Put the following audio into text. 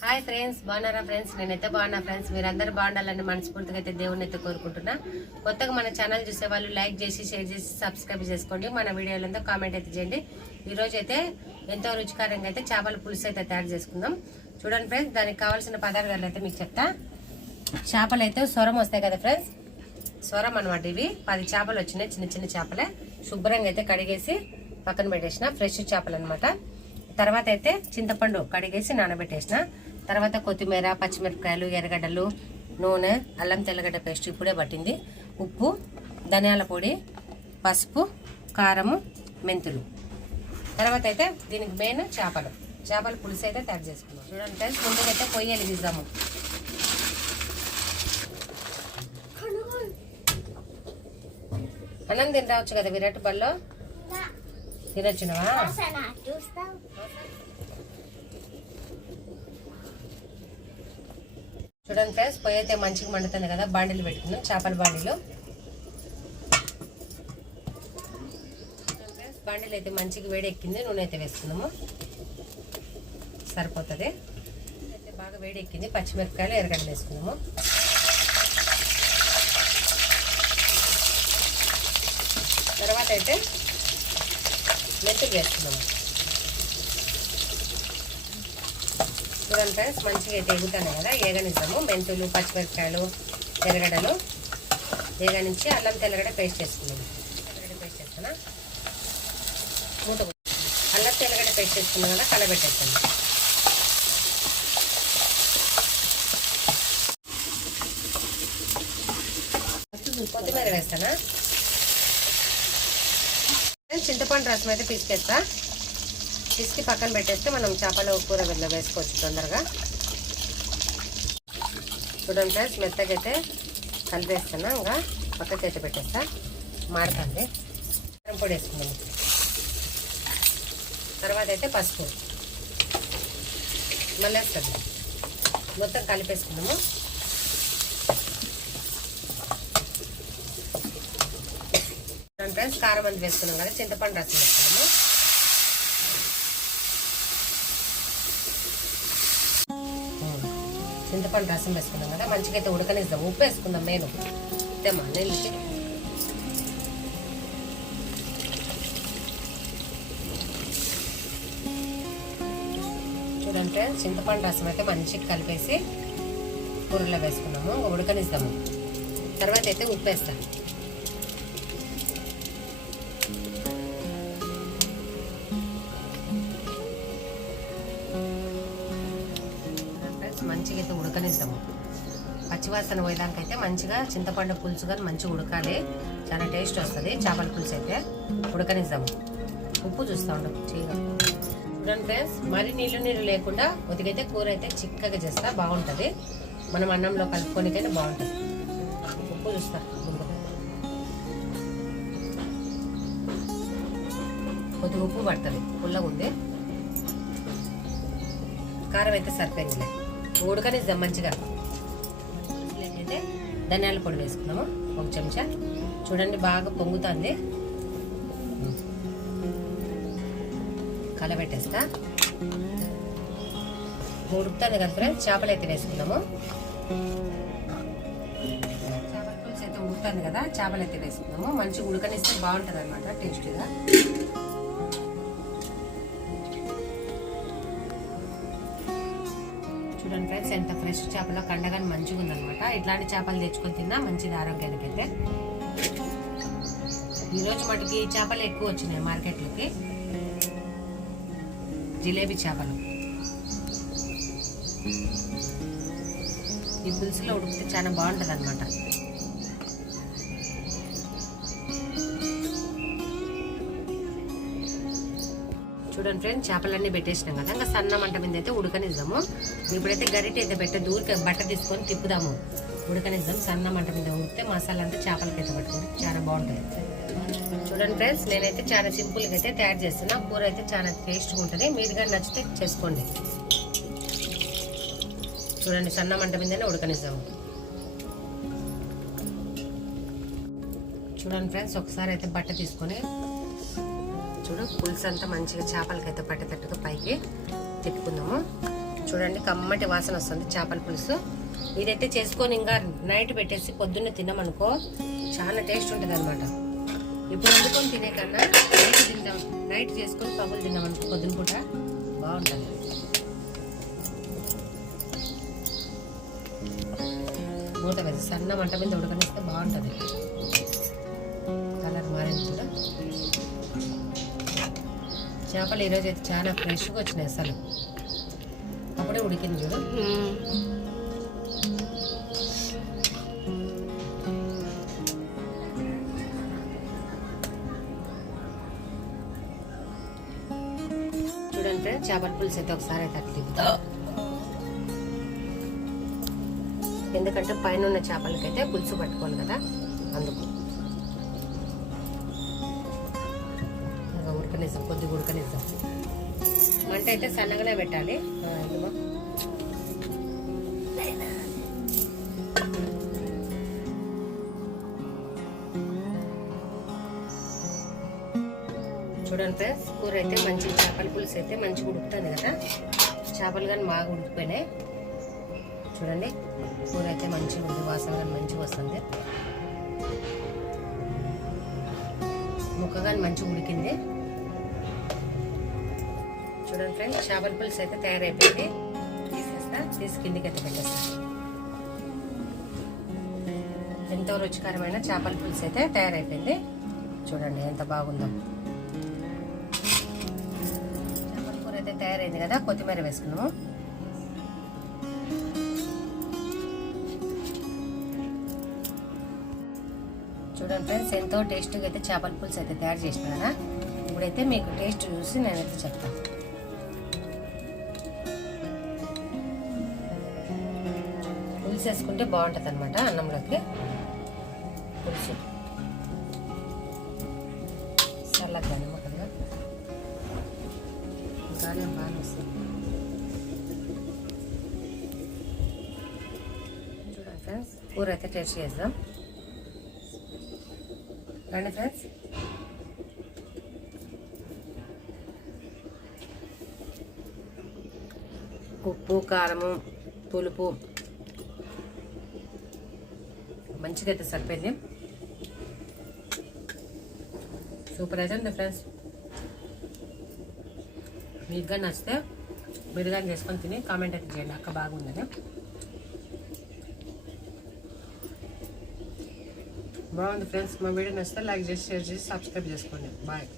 Hi friends, బాగున్నారా friends? నేనైతే బాగున్నా ఫ్రెండ్స్. మీరందరూ బాగుండాలని మనస్ఫూర్తిగా అయితే దేవుని అయితే కోరుకుంటున్నా. కొత్తగా మన ఛానల్ చూసే వాళ్ళు లైక్ చేసి, షేర్ చేసి, సబ్స్క్రైబ్ చేసుకోండి. మన వీడియోలంతా కామెంట్ అయితే చేయండి. ఈరోజు అయితే ఎంతో రుచికరంగా అయితే చేపల పులుసు అయితే తయారు చేసుకుందాం. చూడండి ఫ్రెండ్స్, దానికి కావాల్సిన పదార్థాలు అయితే మీకు చెప్తా. చేపలు అయితే సొరం వస్తాయి కదా ఫ్రెండ్స్, సొరం అనమాట. ఇవి 10 చేపలు వచ్చినాయి, చిన్న చిన్న చేపలే. శుభ్రంగా అయితే కడిగేసి పక్కన పెట్టేసిన ఫ్రెష్ చేపలు అనమాట. తర్వాత అయితే చింతపండు కడిగేసి నానబెట్టేసిన. తర్వాత కొత్తిమీర, పచ్చిమిరపకాయలు, ఎర్రగడ్డలు, నూనె, అల్లం తెల్లగడ్డ పేస్ట్ ఇప్పుడే పట్టింది, ఉప్పు, ధనియాల పొడి, పసుపు, కారము, మెంతులు. తర్వాత అయితే దీనికి మెయిన్ చేపల పులుసు అయితే తయారు చేసుకున్నాం. చూడండి ఫ్రెండ్స్, ముందుకైతే పొయ్యి వెలిగిద్దాము. అన్నం తిని రావచ్చు కదా విరాట్ బల్లో, తినొచ్చునవా? చూడండి ఫ్రెండ్స్, పొయ్యి అయితే మంచిగా మండుతుంది కదా. బాండీలు పెట్టుకున్నాం, చేపల బాండీలు. బాండీలు అయితే మంచిగా వేడెక్కింది, నూనె అయితే వేసుకున్నాము, సరిపోతుంది. అయితే బాగా వేడెక్కింది, పచ్చిమిరపకాయలు, ఎర్రగడ్డలు వేసుకున్నాము. తర్వాత అయితే మెంతులు వేసుకున్నాము. చూడండి ఫ్రెండ్స్, మంచిగా అయితే ఎగుతాయి కదా, ఏగనిస్తాము. మెంతులు, పచ్చిమిరపకాయలు, ఎర్రగడ్డలు ఏగనించి అల్లం తెల్లగడ్డ పేస్ట్ చేసుకున్నాము. తెల్లగడ్డ పేస్ట్ చేస్తున్నా, మూత అల్లం తెల్లగడ్డ పేస్ట్ చేసుకున్నాం కదా, కలబెట్టేస్తాము. కొత్తిమీర వేస్తానా. చింతపండు రసం అయితే పిసికేస్తా. పిసికి పక్కన పెట్టేస్తే మనం చేపల కూర వెళ్ళి వేసుకోవచ్చు తొందరగా. చూడండి ఫ్రెండ్స్, మెత్తగా అయితే కలిపేస్తున్నా, ఇంకా పక్కకి అయితే పెట్టేస్తా, మాడుతుంది. కారం పొడి వేసుకున్నాము. తర్వాత అయితే పసుపు మళ్ళీ వేస్తుంది, మొత్తం కలిపేసుకున్నాము. చూడండి ఫ్రెండ్స్, కారం అంత వేసుకున్నాం కదా, చింతపండు రసం వేసుకున్నాము. చింతపండు రసం వేసుకున్నాం కదా, మంచిగా అయితే ఉడకనిద్దాం. ఉప్పు వేసుకుందాం మెయిన్, అంతేమా నీళ్ళకి. చూడండి ఫ్రెండ్స్, చింతపండు రసం అయితే మంచిగా కలిపేసి కూరలో వేసుకున్నాము, ఉడకనిద్దాము. తర్వాత అయితే ఉప్పు వేస్తాం. మంచిగా అయితే ఉడకనిస్తాము, పచ్చివాసన పోయేదానికైతే మంచిగా చింతపండు పులుసు కానీ మంచిగా ఉడకాలి, చాలా టేస్ట్ వస్తుంది చేపల పులుసు అయితే. ఉడకనిస్తాము. ఉప్పు చూస్తూ ఉంటాం చేయగా. చూడండి ఫ్రెండ్స్, మరి నీళ్ళు లేకుండా ఉతికైతే కూర అయితే చిక్కగా చేస్తా, బాగుంటుంది. మనం అన్నంలో కలుపుకోనికైతే బాగుంటుంది. ఉప్పు చూస్తా, కొద్దిగా ఉప్పు పడుతుంది, పుల్లగా ఉంది. కారం అయితే సరిపోయింది, ఉడకనిద్దాం మంచిగా. అయితే ధనియాల పొడి వేసుకున్నాము 1 చెంచా. చూడండి బాగా పొంగుతుంది, కలబెట్టేస్తా. ఉడుకుతుంది కదా ఫ్రెండ్స్, చేపలు అయితే వేసుకున్నాము. చేపల పులుసు అయితే ఉడుకుతుంది కదా, చేపలు అయితే వేసుకున్నాము. మంచిగా ఉడకనిస్తే బాగుంటుంది అనమాట, టేస్టీగా. చూడండి ఫ్రెండ్స్, ఎంత ఫ్రెష్ చేపలో కండగాని మంచిగా ఉందనమాట. ఇట్లాంటి చేపలు తెచ్చుకొని తిన్నా మంచిది ఆరోగ్యానికి అయితే. ఈరోజు మటుకి చేపలు ఎక్కువ వచ్చినాయి మార్కెట్లోకి, జిలేబీ చేపలు. ఈ పులుసులో ఉడికితే చాలా బాగుంటుంది అనమాట. చూడండి ఫ్రెండ్స్, చేపలన్నీ పెట్టేసినాం కదా, ఇంకా సన్న మంట మీద అయితే ఉడకనిద్దాము. ఇప్పుడైతే గరిటె అయితే పెట్టే ఊరికే బట్ట తీసుకొని తిప్పుదాము, ఉడకనిద్దాం. సన్న మంట మీద ఉడికితే మసాలా అంతా చేపలకి అయితే పట్టుకుంటే చాలా బాగుంటుంది. చూడండి ఫ్రెండ్స్, నేనైతే చాలా సింపుల్గా అయితే తయారు చేస్తున్నా. కూర అయితే చాలా టేస్ట్గా ఉంటుంది. మీరు కానీ నచ్చితే చేసుకోండి. చూడండి, సన్న మంట మీదనే ఉడకనిద్దాము. చూడండి ఫ్రెండ్స్, ఒకసారి అయితే బట్ట తీసుకొని చూడు పులుసు అంతా మంచిగా చేపలకైతే పట్టేటట్టుగా పైకి తిప్పుకుందాము. చూడండి కమ్మటి వాసన వస్తుంది చేపల పులుసు. ఇదైతే చేసుకొని ఇంకా నైట్ పెట్టేసి పొద్దున్నే తిన్నామనుకో చాలా టేస్ట్ ఉంటుంది అనమాట. ఇప్పుడు వండుకొని తినే కన్నా నైట్ చేసుకొని పగులు తిన్నామనుకో పొద్దున పూట బాగుంటుంది. మూత వేసి సన్న మంట మీద ఉడకనిస్తే బాగుంటుంది. కలర్ మారింది కూడా. చేపలు ఈరోజు అయితే చాలా ఫ్రెష్గా వచ్చినాయి, అసలు అప్పుడే ఉడికింది చూడు. చూడండి ఫ్రెండ్స్, చేపల పులుసు అయితే ఒకసారి అయితే అట్లా, ఎందుకంటే పైన ఉన్న చేపలకైతే పులుసు పట్టుకోవాలి కదా, అందుకు ఇంకా ఉడకనిస్తాం, కొద్దిగా ఉడకనిస్తాం. మంట అయితే సన్నగానే పెట్టాలి. చూడండి ఫ్రెండ్స్, కూర అయితే మంచి చేపల పులుసు అయితే మంచిగా ఉడుకుతుంది కదా. చేపలు కానీ బాగా ఉడికిపోయినాయి. చూడండి కూర అయితే మంచిగా ఉంది, వాసన కానీ మంచిగా వస్తుంది. ముక్క కానీ మంచిగా ఉడికింది. చూడండి ఫ్రెండ్స్, చేపల పులుసు అయితే తయారైపోయింది. తీసేస్తా, తీసి కిందికి అయితే పెట్టేస్తా. ఎంతో రుచికరమైన చేపల పులుసు అయితే తయారైపోయింది. చూడండి ఎంత బాగుందో. చేపల కూర అయితే తయారైంది కదా, కొత్తిమీర వేసుకున్నాము. చూడండి ఫ్రెండ్స్, ఎంతో టేస్ట్గా అయితే చేపల పులుసు అయితే తయారు చేసిన కదా. ఇప్పుడైతే మీకు టేస్ట్ చూసి నేనైతే చెప్తాను. పులుసు వేసుకుంటే బాగుంటుంది అనమాట అన్నంలోకి. పులుసు చల్లగా నిమ్మకలుగా కానీ బాగా వస్తుంది. చూడండి ఫ్రెండ్స్, కూర అయితే టేస్ట్ చేద్దాం రండి ఫ్రెండ్స్. ఉప్పు, కారము, పులుపు మంచిగా అయితే సరిపోయింది. సూపర్ అయితే ఉంది ఫ్రెండ్స్. మీకు కానీ నచ్చితే మీరు కానీ చేసుకొని తిని కామెంట్ అయితే చేయండి, అక్క బాగుందని. బాగుంది ఫ్రెండ్స్. మా వీడియో నచ్చితే లైక్ చేసి, షేర్ చేసి, సబ్స్క్రైబ్ చేసుకోండి. బాయ్.